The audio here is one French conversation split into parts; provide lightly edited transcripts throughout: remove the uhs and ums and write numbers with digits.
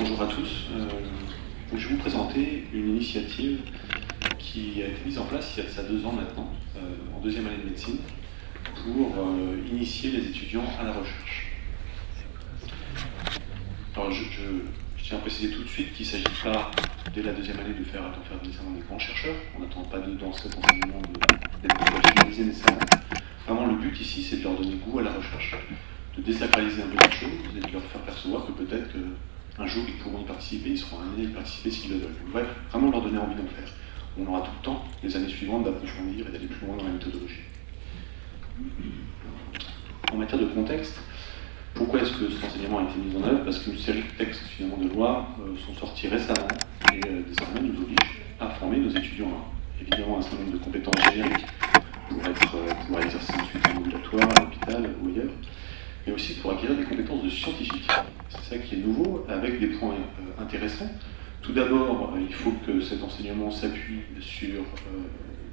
Bonjour à tous. Je vais vous présenter une initiative qui a été mise en place il y a de ça 2 ans maintenant, en deuxième année de médecine, pour initier les étudiants à la recherche. Alors je tiens à préciser tout de suite qu'il ne s'agit pas, dès la deuxième année, de faire nécessairement des grands chercheurs. On n'attend pas dans cet enseignement d'être finalisé nécessairement. Vraiment, le but ici, c'est de leur donner goût à la recherche, de désacraliser un peu les choses et de leur faire percevoir que peut-être qu'un jour ils pourront y participer, ils seront amenés à y participer s'ils le veulent. Donc, bref, vraiment leur donner envie d'en faire. On aura tout le temps, les années suivantes, d'approfondir et d'aller plus loin dans la méthodologie. En matière de contexte, pourquoi est-ce que cet enseignement a été mis en œuvre? Parce qu'une série de textes finalement de loi sont sortis récemment et désormais nous obligent à former nos étudiants à évidemment un certain nombre de compétences génériques pour exercer ensuite en ambulatoire, à l'hôpital ou ailleurs, mais aussi pour acquérir des compétences de scientifique. C'est ça qui est nouveau, avec des points intéressants. Tout d'abord, il faut que cet enseignement s'appuie sur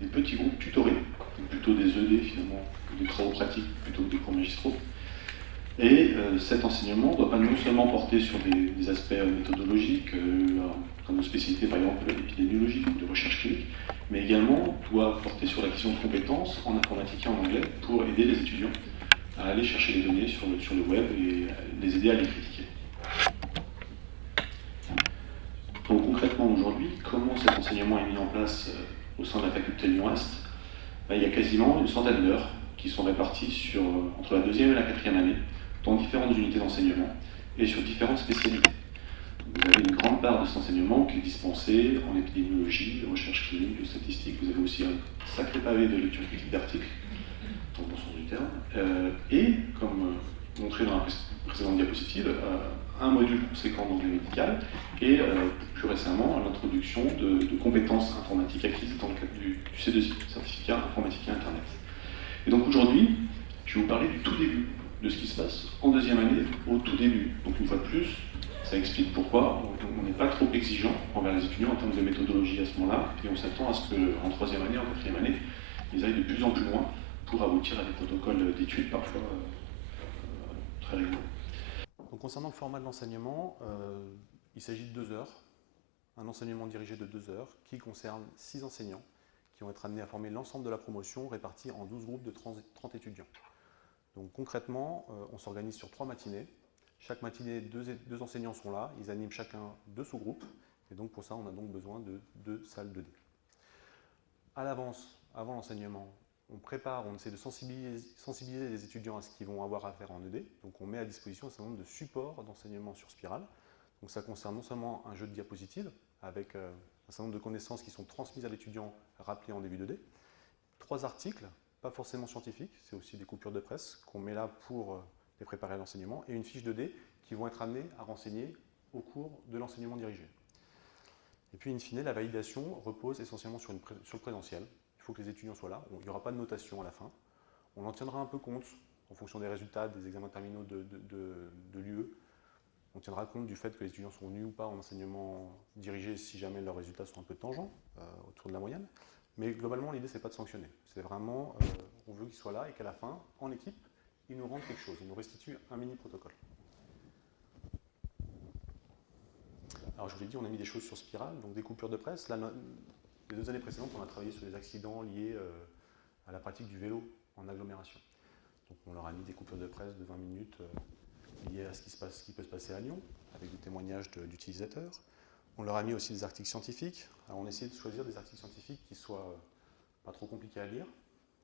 des petits groupes tutorés, donc plutôt des ED finalement, des travaux pratiques plutôt que des cours magistraux. Et cet enseignement ne doit pas non seulement porter sur des aspects méthodologiques, comme nos spécialités par exemple l'épidémiologie ou de recherche clinique, mais également doit porter sur l'acquisition de compétences en informatique et en anglais pour aider les étudiants à aller chercher les données sur le web et les aider à les critiquer. Donc concrètement aujourd'hui, comment cet enseignement est mis en place au sein de la faculté de Lyon-Est? Il y a quasiment une centaine d'heures qui sont réparties entre la deuxième et la quatrième année dans différentes unités d'enseignement et sur différentes spécialités. Vous avez une grande part de cet enseignement qui est dispensé en épidémiologie, recherche clinique, statistique. Vous avez aussi un sacré pavé de lecture critique d'articles, dans le bon sens du terme, et comme montré dans la précédente diapositive, un module conséquent d'anglais médical et plus récemment l'introduction de compétences informatiques acquises dans le cadre du C2I, certificat informatique et Internet. Et donc aujourd'hui, je vais vous parler du tout début, de ce qui se passe en deuxième année, au tout début. Donc une fois de plus, ça explique pourquoi on n'est pas trop exigeant envers les étudiants en termes de méthodologie à ce moment-là, et on s'attend à ce qu'en troisième année, en quatrième année, ils aillent de plus en plus loin pour aboutir à des protocoles d'études parfois très rigoureux. Donc concernant le format de l'enseignement, il s'agit de 2 heures, un enseignement dirigé de 2 heures qui concerne 6 enseignants qui vont être amenés à former l'ensemble de la promotion répartis en 12 groupes de 30 étudiants. Donc concrètement, on s'organise sur 3 matinées. Chaque matinée, 2 enseignants sont là, ils animent chacun 2 sous-groupes, et donc pour ça on a donc besoin de 2 salles 2D. À l'avance, avant l'enseignement, on essaie de sensibiliser les étudiants à ce qu'ils vont avoir à faire en ED, donc on met à disposition un certain nombre de supports d'enseignement sur Spiral. Donc ça concerne non seulement un jeu de diapositives, avec un certain nombre de connaissances qui sont transmises à l'étudiant rappelées en début d'ED, 3 articles, pas forcément scientifiques, c'est aussi des coupures de presse qu'on met là pour les préparer à l'enseignement, et une fiche 2D qui vont être amenés à renseigner au cours de l'enseignement dirigé. Et puis, in fine, la validation repose essentiellement sur le présentiel. Il faut que les étudiants soient là. Il n'y aura pas de notation à la fin. On en tiendra un peu compte en fonction des résultats des examens terminaux de l'UE. On tiendra compte du fait que les étudiants sont venus ou pas en enseignement dirigé si jamais leurs résultats sont un peu tangents, autour de la moyenne. Mais globalement, l'idée, c'est pas de sanctionner. C'est vraiment, on veut qu'ils soient là et qu'à la fin, en équipe, ils nous rendent quelque chose. Ils nous restituent un mini-protocole. Alors je vous l'ai dit, on a mis des choses sur Spiral, donc des coupures de presse. Là, les 2 années précédentes, on a travaillé sur des accidents liés à la pratique du vélo en agglomération. Donc on leur a mis des coupures de presse de 20 minutes liées à ce qui peut se passer à Lyon, avec des témoignages d'utilisateurs. On leur a mis aussi des articles scientifiques. Alors on essaie de choisir des articles scientifiques qui soient pas trop compliqués à lire,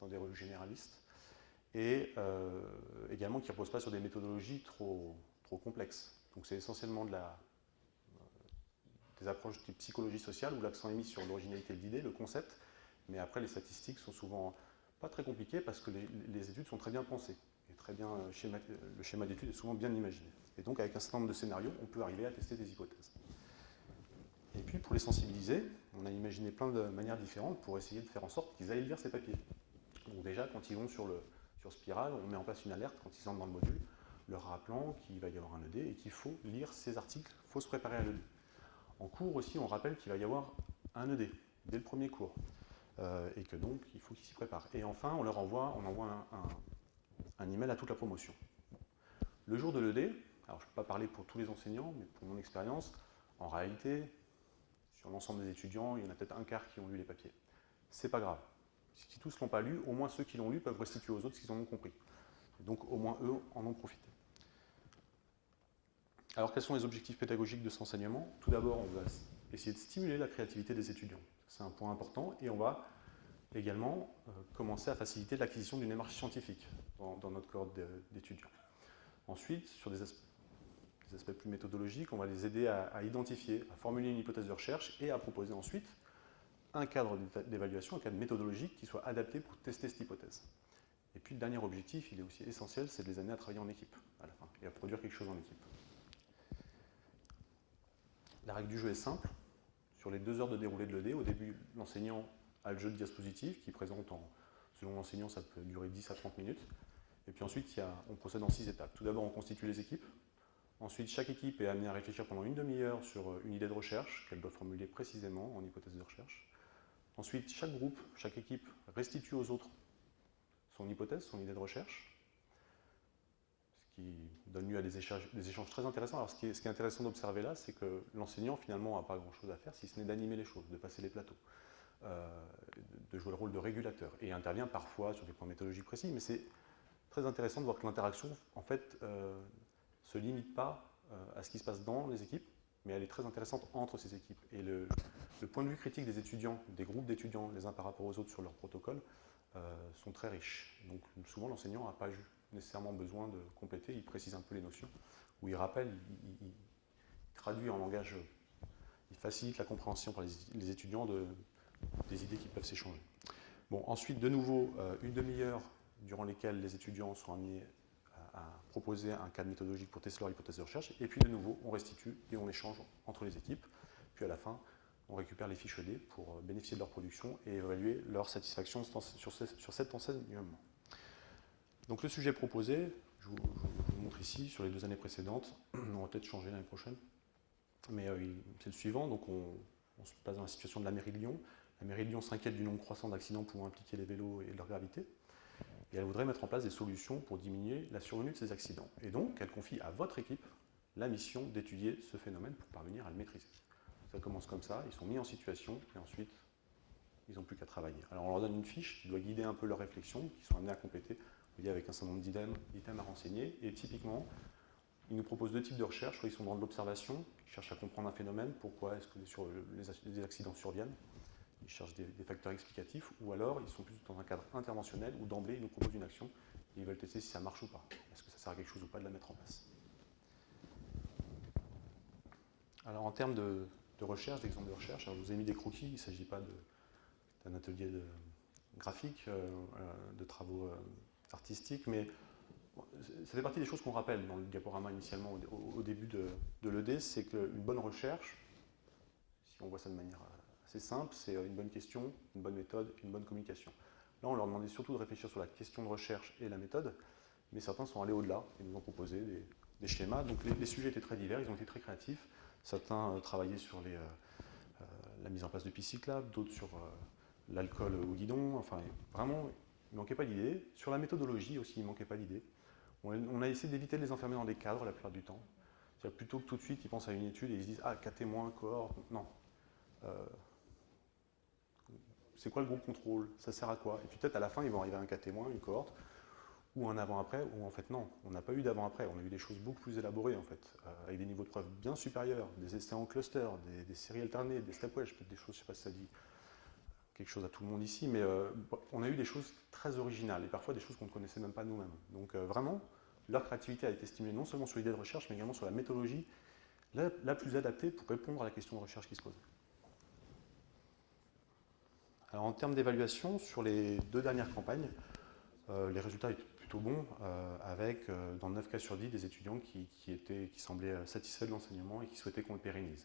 dans des revues généralistes, et également qui ne reposent pas sur des méthodologies trop complexes. Donc c'est essentiellement des approches type psychologie sociale où l'accent est mis sur l'originalité de l'idée, le concept, mais après les statistiques sont souvent pas très compliquées parce que les études sont très bien pensées. Et très bien, le schéma d'études est souvent bien imaginé. Et donc avec un certain nombre de scénarios, on peut arriver à tester des hypothèses. Et puis pour les sensibiliser, on a imaginé plein de manières différentes pour essayer de faire en sorte qu'ils aillent lire ces papiers. Donc déjà, quand ils vont sur Spiral, on met en place une alerte quand ils entrent dans le module, leur rappelant qu'il va y avoir un ED et qu'il faut lire ces articles, il faut se préparer à l'ED. En cours aussi, on rappelle qu'il va y avoir un ED dès le premier cours et que donc il faut qu'ils s'y préparent. Et enfin, on envoie un email à toute la promotion. Le jour de l'ED, Alors je ne peux pas parler pour tous les enseignants, mais pour mon expérience, en réalité, sur l'ensemble des étudiants, il y en a peut-être un quart qui ont lu les papiers. C'est pas grave. Si tous ne l'ont pas lu, au moins ceux qui l'ont lu peuvent restituer aux autres ce qu'ils en ont compris. Donc au moins eux en ont profité. Alors quels sont les objectifs pédagogiques de cet enseignement? Tout d'abord, on va essayer de stimuler la créativité des étudiants. C'est un point important et on va également commencer à faciliter l'acquisition d'une démarche scientifique dans notre cohorte d'étudiants. Ensuite, sur des aspects plus méthodologiques, on va les aider à identifier, à formuler une hypothèse de recherche et à proposer ensuite un cadre d'évaluation, un cadre méthodologique qui soit adapté pour tester cette hypothèse. Et puis le dernier objectif, il est aussi essentiel, c'est de les amener à travailler en équipe à la fin et à produire quelque chose en équipe. La règle du jeu est simple. Sur les 2 heures de déroulé de l'ED, au début, l'enseignant a le jeu de diapositives qui présente, selon l'enseignant, ça peut durer 10 à 30 minutes. Et puis ensuite, on procède en 6 étapes. Tout d'abord, on constitue les équipes. Ensuite, chaque équipe est amenée à réfléchir pendant une demi-heure sur une idée de recherche qu'elle doit formuler précisément en hypothèse de recherche. Ensuite, chaque groupe, chaque équipe restitue aux autres son hypothèse, son idée de recherche, ce qui donne lieu à des échanges très intéressants. Alors, ce qui est intéressant d'observer là, c'est que l'enseignant, finalement, n'a pas grand-chose à faire, si ce n'est d'animer les choses, de passer les plateaux, de jouer le rôle de régulateur, et intervient parfois sur des points méthodologiques précis, mais c'est très intéressant de voir que l'interaction, en fait, se limite pas à ce qui se passe dans les équipes, mais elle est très intéressante entre ces équipes. Et le point de vue critique des étudiants, des groupes d'étudiants, les uns par rapport aux autres sur leur protocole, sont très riches. Donc souvent l'enseignant n'a pas nécessairement besoin de compléter, il précise un peu les notions, ou il rappelle, il traduit en langage, il facilite la compréhension par les étudiants des idées qui peuvent s'échanger. Bon, ensuite, de nouveau, une demi-heure durant lesquelles les étudiants sont amenés à proposer un cadre méthodologique pour tester leur hypothèse de recherche, et puis de nouveau, on restitue et on échange entre les équipes, puis à la fin, on récupère les fiches ED pour bénéficier de leur production et évaluer leur satisfaction sur cet enseignement. Donc le sujet proposé, je vous montre ici, sur les 2 années précédentes, on va peut-être changer l'année prochaine, mais c'est le suivant, donc on se place dans la situation de la mairie de Lyon. La mairie de Lyon s'inquiète du nombre croissant d'accidents pouvant impliquer les vélos et leur gravité, et elle voudrait mettre en place des solutions pour diminuer la survenue de ces accidents. Et donc, elle confie à votre équipe la mission d'étudier ce phénomène pour parvenir à le maîtriser. Ça commence comme ça, ils sont mis en situation, et ensuite, ils n'ont plus qu'à travailler. Alors on leur donne une fiche qui doit guider un peu leur réflexion, qu'ils sont amenés à compléter, avec un certain nombre d'items à renseigner, et typiquement, ils nous proposent 2 types de recherches, soit ils sont dans de l'observation, ils cherchent à comprendre un phénomène, pourquoi est-ce que les accidents surviennent, ils cherchent des facteurs explicatifs, ou alors ils sont plus dans un cadre interventionnel où d'emblée ils nous proposent une action et ils veulent tester si ça marche ou pas. Est-ce que ça sert à quelque chose ou pas de la mettre en place. Alors en termes de recherche, d'exemples de recherche, alors je vous ai mis des croquis, il ne s'agit pas d'un atelier graphique, de travaux artistiques, mais ça fait partie des choses qu'on rappelle dans le diaporama initialement au début de l'ED, c'est qu'une bonne recherche, si on voit ça de manière assez simple, c'est une bonne question, une bonne méthode, une bonne communication. Là, on leur demandait surtout de réfléchir sur la question de recherche et la méthode, mais certains sont allés au-delà et nous ont proposé des schémas. Donc les sujets étaient très divers, ils ont été très créatifs. Certains travaillaient sur la mise en place de pistes cyclables, d'autres sur l'alcool au guidon. Enfin, vraiment, il ne manquait pas d'idées. Sur la méthodologie aussi, il ne manquait pas d'idées. On a essayé d'éviter de les enfermer dans des cadres la plupart du temps. C'est-à-dire plutôt que tout de suite, ils pensent à une étude et ils se disent « Ah, cas témoin, cohorte… » Non. C'est quoi le groupe contrôle? Ça sert à quoi? Et puis peut-être à la fin, ils vont arriver à un cas témoin, une cohorte, ou un avant-après, ou en fait non, on n'a pas eu d'avant-après, on a eu des choses beaucoup plus élaborées en fait, avec des niveaux de preuve bien supérieurs, des essais en cluster, des séries alternées, des step wedge, peut-être des choses, je ne sais pas si ça dit quelque chose à tout le monde ici, mais on a eu des choses très originales, et parfois des choses qu'on ne connaissait même pas nous-mêmes. Donc vraiment, leur créativité a été stimulée non seulement sur l'idée de recherche, mais également sur la méthodologie la plus adaptée pour répondre à la question de recherche qui se pose. Alors en termes d'évaluation, sur les 2 dernières campagnes, les résultats étaient plutôt bons, avec dans 9 cas sur 10 des étudiants qui semblaient satisfaits de l'enseignement et qui souhaitaient qu'on le pérennise.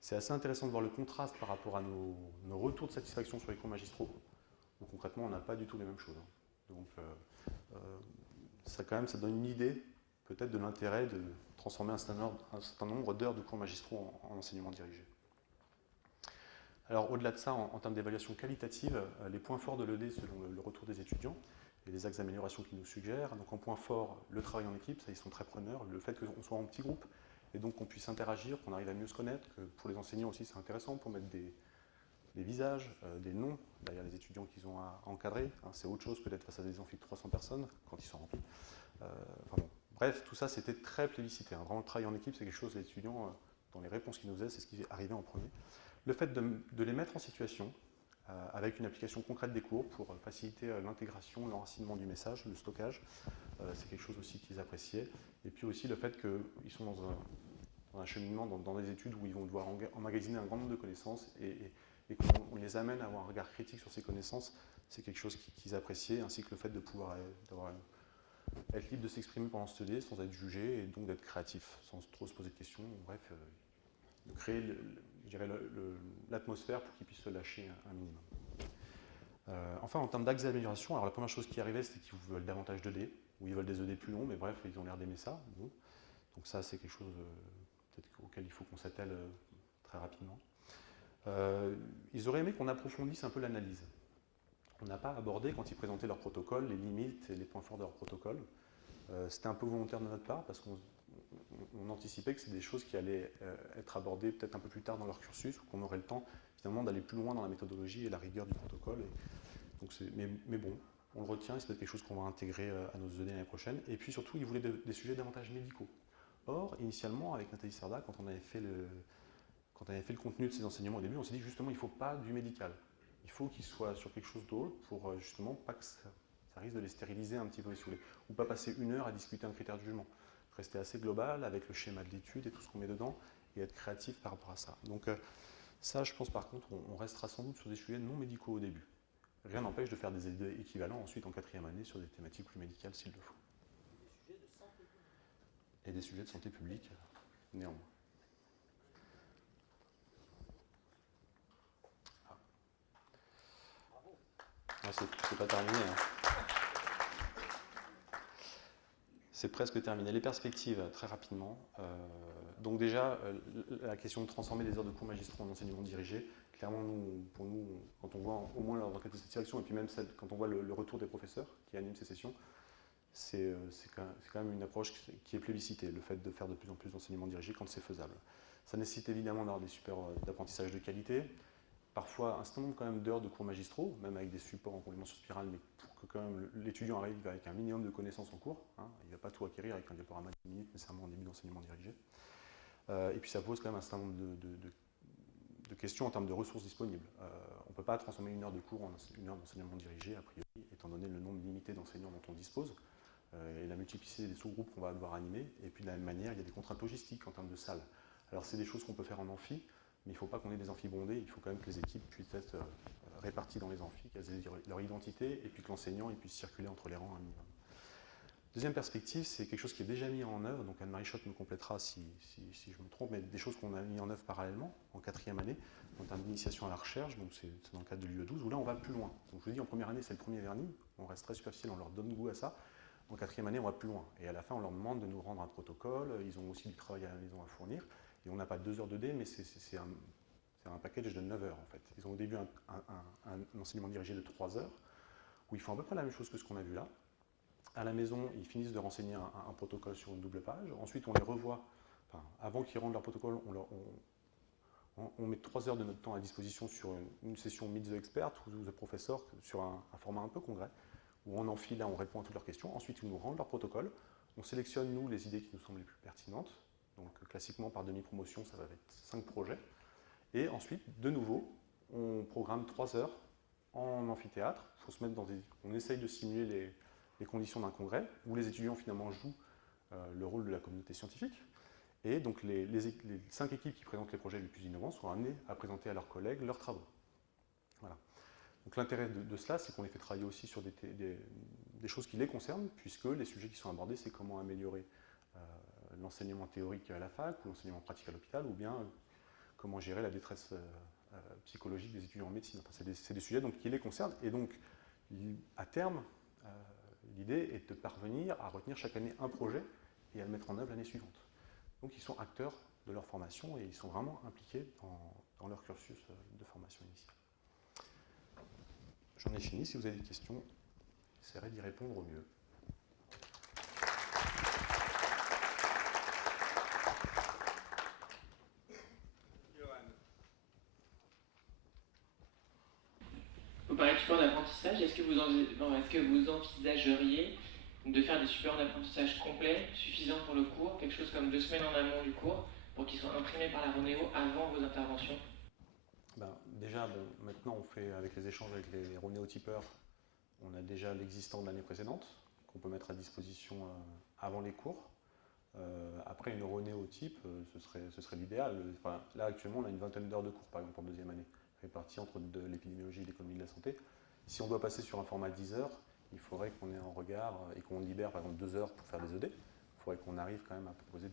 C'est assez intéressant de voir le contraste par rapport à nos retours de satisfaction sur les cours magistraux. Donc concrètement, on n'a pas du tout les mêmes choses. Donc ça donne une idée peut-être de l'intérêt de transformer un certain nombre d'heures de cours magistraux en enseignement dirigé. Alors au-delà de ça, en termes d'évaluation qualitative, les points forts de l'ED selon le retour des étudiants, et les axes d'amélioration qu'ils nous suggèrent. Donc en point fort, le travail en équipe, ça ils sont très preneurs, le fait qu'on soit en petits groupes, et donc qu'on puisse interagir, qu'on arrive à mieux se connaître, que pour les enseignants aussi c'est intéressant pour mettre des visages, des noms derrière les étudiants qu'ils ont à encadrer. Hein, c'est autre chose que d'être face à des amphis de 300 personnes quand ils sont remplis. Enfin bon. Bref, tout ça c'était très plébiscité. Hein. Vraiment, le travail en équipe, c'est quelque chose, les étudiants, dans les réponses qu'ils nous faisaient, c'est ce qui est arrivé en premier. Le fait de les mettre en situation, avec une application concrète des cours pour faciliter l'intégration, l'enracinement du message, le stockage, c'est quelque chose aussi qu'ils appréciaient. Et puis aussi le fait qu'ils sont dans un cheminement, dans des études où ils vont devoir emmagasiner un grand nombre de connaissances et qu'on les amène à avoir un regard critique sur ces connaissances, c'est quelque chose qu'ils appréciaient, ainsi que le fait de pouvoir être libre de s'exprimer pendant ce TD sans être jugé et donc d'être créatif, sans trop se poser de questions. Bref, de créer l'atmosphère pour qu'ils puissent se lâcher un minimum. Enfin, en termes d'axes d'amélioration, alors la première chose qui arrivait, c'était qu'ils veulent davantage de dés, ou ils veulent des ED plus longs, mais bref, ils ont l'air d'aimer ça. Bon. Donc ça, c'est quelque chose peut-être auquel il faut qu'on s'attelle très rapidement. Ils auraient aimé qu'on approfondisse un peu l'analyse. On n'a pas abordé, quand ils présentaient leur protocole, les limites et les points forts de leur protocole. C'était un peu volontaire de notre part, parce qu'on anticipait que c'est des choses qui allaient être abordées peut-être un peu plus tard dans leur cursus, ou qu'on aurait le temps finalement d'aller plus loin dans la méthodologie et la rigueur du protocole. Mais bon, on le retient, et c'est peut-être quelque chose qu'on va intégrer à nos ED l'année prochaine. Et puis surtout, ils voulaient des sujets davantage médicaux. Or, initialement, avec Nathalie Serda, quand on avait fait le contenu de ces enseignements au début, on s'est dit justement, il ne faut pas du médical. Il faut qu'ils soient sur quelque chose d'autre pour justement pas que ça risque de les stériliser un petit peu, si vous voulez. Ou pas passer 1 heure à discuter un critère de jugement. Rester assez global avec le schéma de l'étude et tout ce qu'on met dedans et être créatif par rapport à ça. Donc ça, je pense par contre, on restera sans doute sur des sujets non médicaux au début. Rien n'empêche de faire des équivalents ensuite en 4e année sur des thématiques plus médicales s'il le faut. Et des sujets de santé publique, néanmoins. Ah, c'est pas terminé. Hein. C'est presque terminé. Les perspectives, très rapidement. Donc déjà, la question de transformer les heures de cours magistraux en enseignement dirigé, clairement, pour nous, quand on voit au moins l'enquête de cette direction, et puis même quand on voit le retour des professeurs qui animent ces sessions, c'est quand même une approche qui est plébiscitée, le fait de faire de plus en plus d'enseignement dirigé quand c'est faisable. Ça nécessite évidemment d'avoir des supports d'apprentissage de qualité, parfois un certain nombre quand même d'heures de cours magistraux, même avec des supports en complément sur spirale, mais pour que quand même l'étudiant arrive avec un minimum de connaissances en cours. Hein, il ne va pas tout acquérir avec un diaporama de 10 minutes nécessairement en début d'enseignement dirigé. Et puis ça pose quand même un certain nombre de questions en termes de ressources disponibles. On ne peut pas transformer 1 heure de cours en 1 heure d'enseignement dirigé, a priori, étant donné le nombre limité d'enseignants dont on dispose, et la multiplicité des sous-groupes qu'on va devoir animer. Et puis de la même manière, il y a des contraintes logistiques en termes de salles. Alors c'est des choses qu'on peut faire en amphi, mais il ne faut pas qu'on ait des amphis bondés, il faut quand même que les équipes puissent être réparties dans les amphis, qu'elles aient leur identité, et puis que l'enseignant puisse circuler entre les rangs un minimum. Deuxième perspective, c'est quelque chose qui est déjà mis en œuvre, donc Anne-Marie Schott me complétera si je me trompe, mais des choses qu'on a mis en œuvre parallèlement, en 4e année, en termes d'initiation à la recherche, donc c'est dans le cadre de l'UE12, où là on va plus loin. Donc je vous dis, en première année, c'est le premier vernis, on reste très superficiel, on leur donne goût à ça. En 4e année, on va plus loin. Et à la fin, on leur demande de nous rendre un protocole, ils ont aussi du travail à la maison à fournir, et on n'a pas 2 heures de dé, mais c'est un package de 9 heures en fait. Ils ont au début un enseignement dirigé de 3 heures, où ils font à peu près la même chose que ce qu'on a vu là. À la maison, ils finissent de renseigner un protocole sur une double page. Ensuite, on les revoit. Enfin, avant qu'ils rendent leur protocole, on met 3 heures de notre temps à disposition sur une session Meet the Expert ou The Professor, sur un format un peu congrès, où on enfile, là, on répond à toutes leurs questions. Ensuite, ils nous rendent leur protocole. On sélectionne, nous, les idées qui nous semblent les plus pertinentes. Donc, classiquement, par demi-promotion, ça va être 5 projets. Et ensuite, de nouveau, on programme 3 heures en amphithéâtre. Faut se mettre on essaye de simuler les conditions d'un congrès, où les étudiants finalement jouent le rôle de la communauté scientifique. Et donc les 5 équipes qui présentent les projets les plus innovants sont amenées à présenter à leurs collègues leurs travaux. Voilà. Donc l'intérêt de cela, c'est qu'on les fait travailler aussi sur des choses qui les concernent, puisque les sujets qui sont abordés, c'est comment améliorer l'enseignement théorique à la fac, ou l'enseignement pratique à l'hôpital, ou bien comment gérer la détresse psychologique des étudiants en médecine. Enfin, c'est des sujets donc, qui les concernent, et donc à terme, l'idée est de parvenir à retenir chaque année un projet et à le mettre en œuvre l'année suivante. Donc ils sont acteurs de leur formation et ils sont vraiment impliqués dans leur cursus de formation initiale. J'en ai fini, si vous avez des questions, J'essaierai d'y répondre au mieux. Vous parlez de support d'apprentissage, est-ce que vous envisageriez de faire des supports d'apprentissage complets, suffisants pour le cours, quelque chose comme 2 semaines en amont du cours, pour qu'ils soient imprimés par la Ronéo avant vos interventions? Déjà, maintenant on fait avec les échanges avec les ronéotypeurs, on a déjà l'existant de l'année précédente qu'on peut mettre à disposition avant les cours. Après une ronéotype, ce serait l'idéal. Enfin, là actuellement on a une vingtaine d'heures de cours par exemple en deuxième année, réparties entre de l'épidémiologie et l'économie de la santé. Si on doit passer sur un format 10 heures, il faudrait qu'on ait en regard et qu'on libère par exemple 2 heures pour faire des ED. Il faudrait qu'on arrive quand même à proposer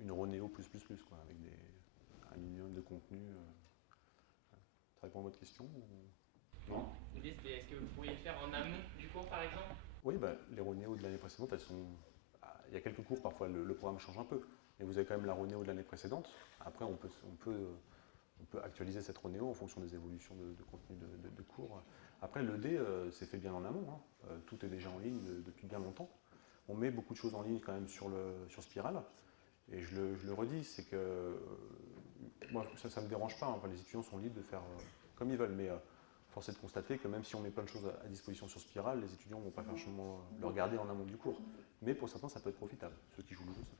une ronéo quoi, avec un minimum de contenu. Ça répond à votre question ou... Non. L'idée c'était, est-ce que vous pourriez le faire en amont du cours par exemple? Oui, les ronéos de l'année précédente, il y a quelques cours, parfois le programme change un peu, mais vous avez quand même la ronéo de l'année précédente. Après, on peut actualiser cette ronéo en fonction des évolutions de contenu de cours. Après, l'ED, c'est fait bien en amont, hein. Tout est déjà en ligne depuis bien longtemps. On met beaucoup de choses en ligne quand même sur Spiral, et je le redis, c'est que moi, ça ne me dérange pas, hein. Enfin, les étudiants sont libres de faire comme ils veulent, mais force est de constater que même si on met plein de choses à disposition sur Spiral, les étudiants ne vont pas franchement le regarder en amont du cours. Mais pour certains, ça peut être profitable. Ceux qui jouent le jeu, ça peut